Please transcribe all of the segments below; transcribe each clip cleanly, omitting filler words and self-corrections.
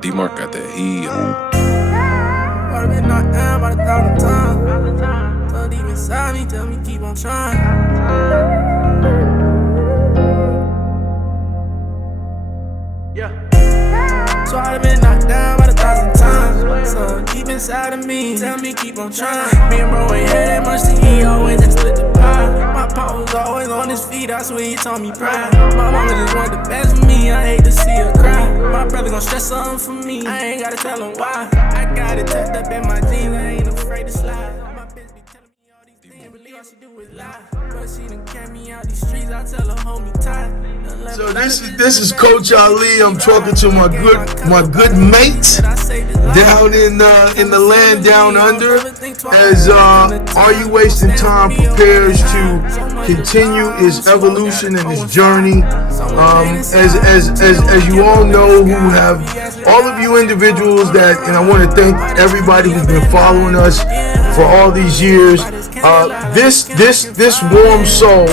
D-Mark got that heat. I've been knocked down about 1,000 times. Don't even side me, tell me keep on trying. Yeah. So I've been knocked down about 1,000 times. So deep inside of me, tell me keep on trying. Me and bro ain't had that much to eat, always had split the pie. My pop was always on his feet, I swear he taught me pride. My mama just wanted the best for me, I hate to see her cry. My brother gon' stress something for me, I ain't gotta tell him why. I got it tucked up in my jeans, I ain't afraid to slide. My bitch be telling me all these things, believe all she do is lie. But she done carry me out these streets, I tell her hold me tight. So this is Coach Ali. I'm talking to my good mates down in the land down under, as Are You Wasting Time prepares to continue its evolution and its journey. As you all know, who have all of you individuals that, and I want to thank everybody who's been following us for all these years. This warm soul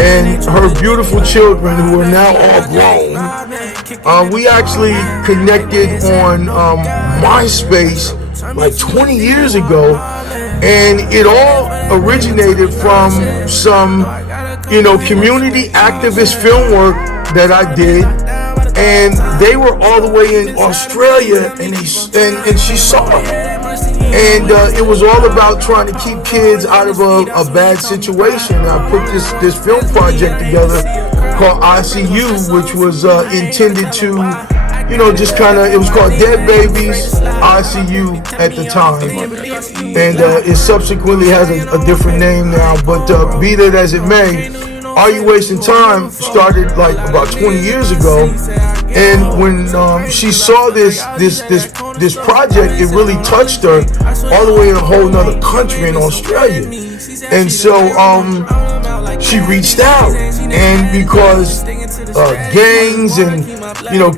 and her beautiful children, who are now all grown, we actually connected on MySpace like 20 years ago, and it all originated from some, community activist film work that I did, and they were all the way in Australia, and she saw it. And it was all about trying to keep kids out of a bad situation. I put this film project together called ICU, which was intended to, it was called Dead Babies ICU at the time. And it subsequently has a different name now, but be that as it may, Are You Wasting Time started like about 20 years ago. And when she saw this project, it really touched her all the way in a whole nother country in Australia. And so she reached out, and because gangs and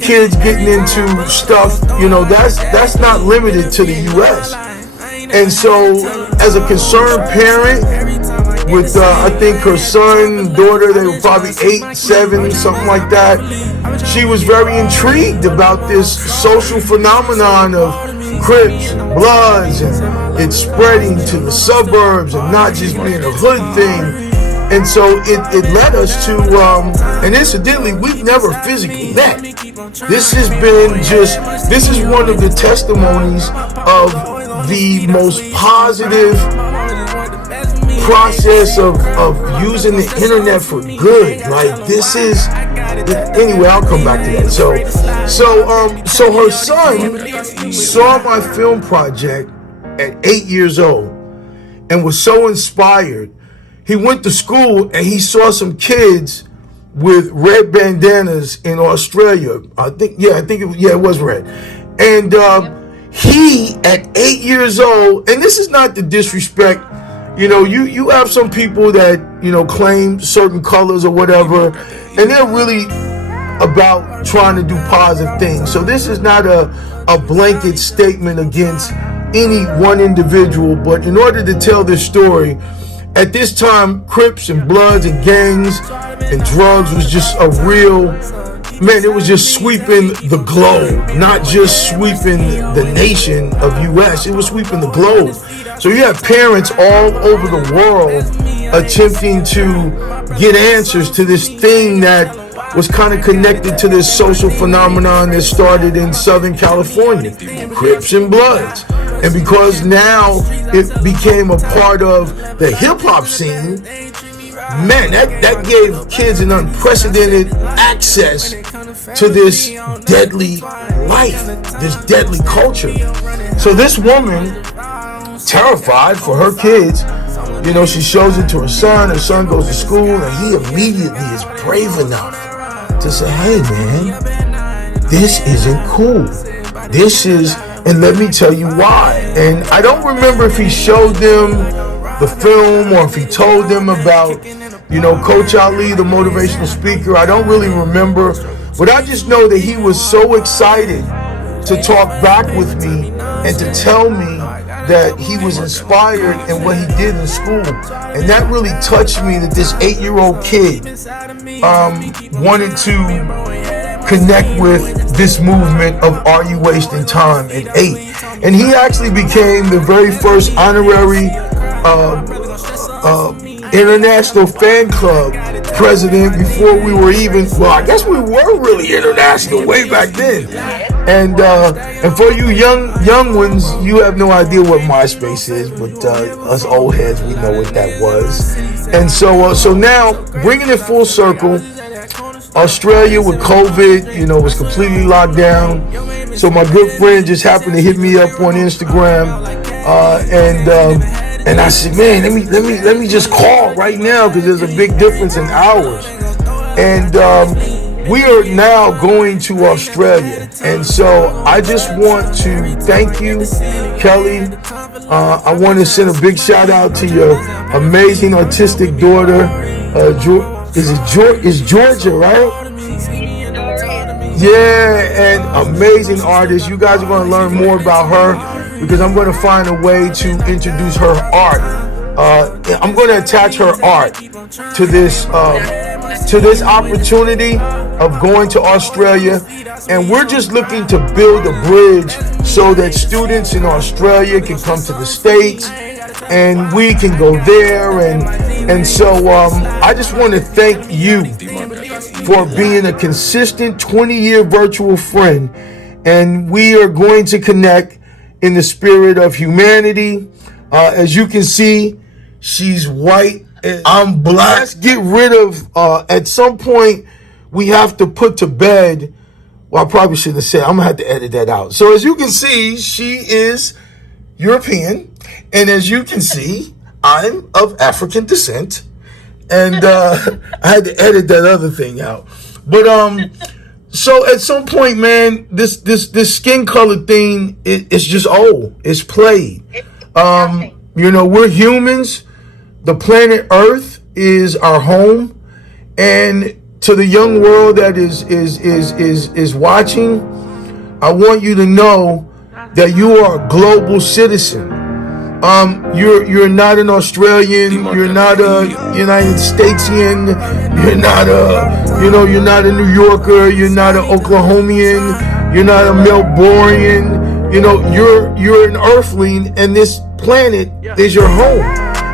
kids getting into stuff, that's not limited to the U.S. And so, as a concerned parent, with I think her son, daughter, they were probably 8, 7, something like that. She was very intrigued about this social phenomenon of Crips and Bloods, and it's spreading to the suburbs and not just being a hood thing. And so it led us to, and incidentally, we've never physically met. This is one of the testimonies of the most positive process of using the internet for good. Like, this is, anyway, I'll come back to that. So her son saw my film project at 8 years old and was so inspired. He went to school and he saw some kids with red bandanas in Australia. It was red. And he, at 8 years old, and this is not to disrespect, you have some people that, claim certain colors or whatever, and they're really about trying to do positive things. So this is not a blanket statement against any one individual, but in order to tell this story, at this time, Crips and Bloods and gangs and drugs was just a real, man, it was just sweeping the globe, not just sweeping the nation of U.S., it was sweeping the globe. So you have parents all over the world attempting to get answers to this thing that was kind of connected to this social phenomenon that started in Southern California, Crips and Bloods. And because now it became a part of the hip-hop scene, man, that gave kids an unprecedented access to this deadly life, this deadly culture. So this woman, terrified for her kids, she shows it to her son goes to school, and he immediately is brave enough to say, hey man, this isn't cool. This is, and let me tell you why. And I don't remember if he showed them the film or if he told them about, Coach Ali, the motivational speaker. I don't really remember, but I just know that he was so excited to talk back with me and to tell me that he was inspired in what he did in school. And that really touched me, that this 8-year-old kid wanted to connect with this movement of Are You Wasting Time at 8. And he actually became the very first honorary international fan club president before we were even, well, I guess we were really international way back then. And for you young ones, you have no idea what MySpace is, but us old heads, we know what that was. And so now, bringing it full circle, Australia with COVID, was completely locked down. So my good friend just happened to hit me up on Instagram, and I said, man, let me just call right now, because there's a big difference in hours. And we are now going to Australia, and so I just want to thank you, Kelly. I want to send a big shout out to your amazing artistic daughter. Is Georgia, right? Yeah, and amazing artist. You guys are going to learn more about her, because I'm going to find a way to introduce her art. I'm going to attach her art to this opportunity of going to Australia, and we're just looking to build a bridge so that students in Australia can come to the States and we can go there. And so I just want to thank you for being a consistent 20-year virtual friend, and we are going to connect in the spirit of humanity. As you can see, she's white and I'm black. Let's get rid of, at some point, we have to put to bed, well, I probably shouldn't have said, I'm gonna have to edit that out. So as you can see, she is European, and as you can see, I'm of African descent, and I had to edit that other thing out. But so at some point, man, this skin color thing, it's just old. It's played. We're humans. The planet Earth is our home, and to the young world that is watching, I want you to know that you are a global citizen. You're not an Australian, you're not a United Statesian, you're not a New Yorker, you're not an Oklahomian, you're not a Melbourneian, you're an earthling, and this planet is your home.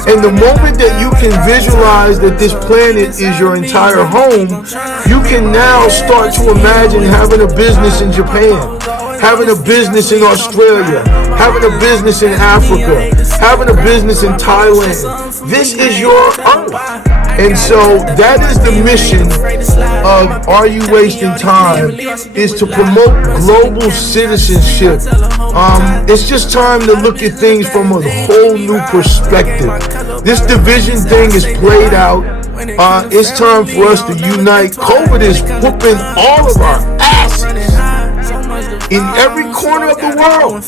And the moment that you can visualize that this planet is your entire home, you can now start to imagine having a business in Japan, having a business in Australia, having a business in Africa, having a business in Thailand. This is your earth. And so that is the mission of Are You Wasting Time, is to promote global citizenship. It's just time to look at things from a whole new perspective. This division thing is played out. It's time for us to unite. COVID is whooping all of our asses in every corner of the world.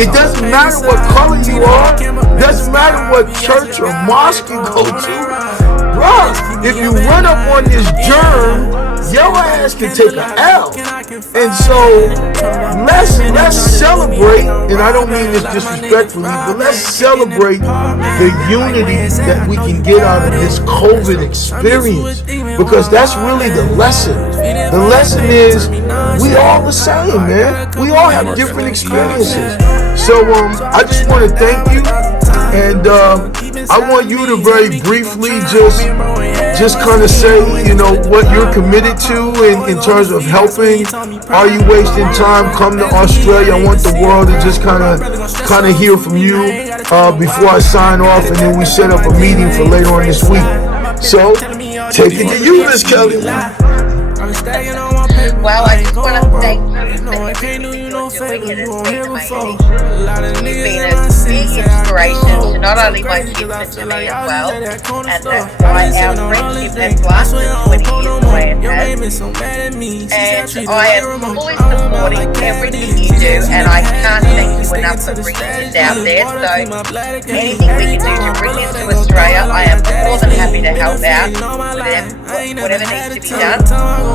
It doesn't matter what color you are. It doesn't matter what church or mosque you go to. Bruh, if you run up on this germ, your ass can take an L. And so let's celebrate, and I don't mean this disrespectfully, but let's celebrate the unity that we can get out of this COVID experience, because that's really the lesson. The lesson is we all the same, man. We all have different experiences. So I just want to thank you, and I want you to very briefly just kind of say, what you're committed to in terms of helping Are You Wasting Time come to Australia. I want the world to just kind of hear from you before I sign off, and then we set up a meeting for later on this week. So take it to you, Miss Kelly. Well, I just want to thank you for everything you're doing. It has been amazing. You've been a big inspiration to not only my kids but to me as well. And that's why our friendship has lasted 20 years the way it has. And I am fully supporting everything you do, and I can't thank you enough for bringing this out there. So anything we can do to bring this to Australia, I am more than happy to help out with whatever needs to be done.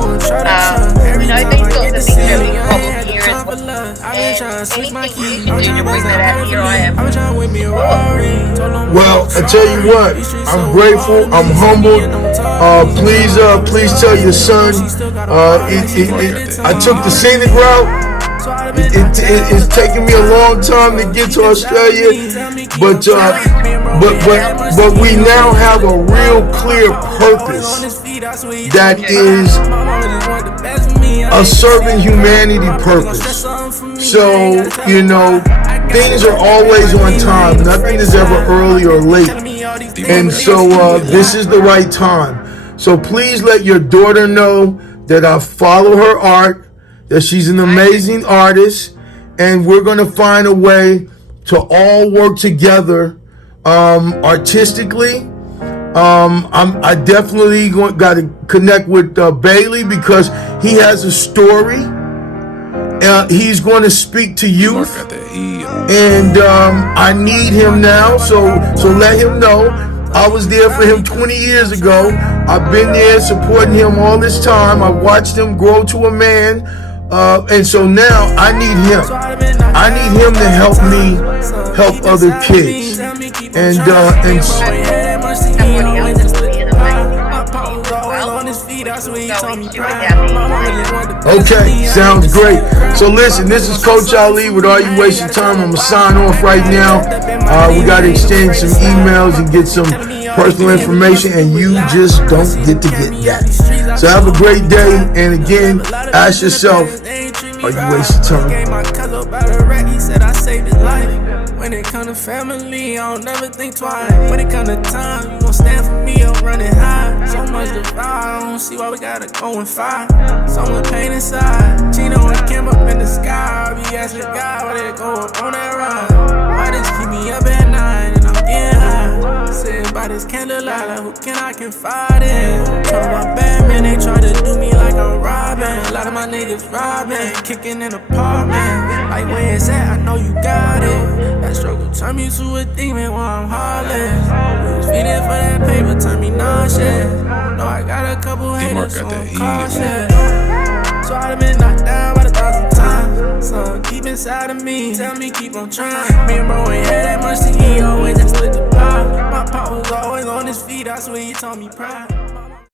These sorts of things are a big problem here years, and anything you can do to bring that out here, I am for. Well, I tell you what, I'm grateful, I'm humbled. Please tell your son. I took the scenic route. It's taken me a long time to get to Australia, but we now have a real clear purpose that is a serving humanity purpose. So, you know, things are always on time. Nothing is ever early or late. And so this is the right time. So please let your daughter know that I follow her art, that she's an amazing artist, and we're going to find a way to all work together artistically. I definitely got to connect with Bailey because he has a story. He's going to speak to youth, and I need him now. So let him know I was there for him 20 years ago. I've been there supporting him all this time. I watched him grow to a man, and so now I need him. I need him to help me help other kids, and okay, sounds great. So listen, this is Coach Ali with Are You Wasting Time? I'm gonna sign off right now. We gotta exchange some emails and get some personal information, and you just don't get to get that. So have a great day, and again, ask yourself, are you wasting time? When it come to family, I don't never think twice. When it come to time, you gon' stand for me, I'm running high. So much divide, I don't see why we gotta go and fight. So much pain inside. Gino and Kim up in the sky. I be asking God why they go up on that ride. Why this keep me up at night and I'm getting high. Sitting by this candlelight, like who can I confide in? Talk about Batman, they try to do me like I'm robbing. A lot of my niggas robbing, kicking in apartment. Like where it's at, I know you got it. That struggle turn me to a demon while I'm heartless. Feeding for that paper, turn me nauseous. No, I got a couple haters, so I'm cautious. So I've been knocked down by 1,000 times. Something deep inside of me, tell me keep on trying. Me and bro ain't had that much to eat, always had split the pie. My pop was always on his feet, I swear he taught me pride.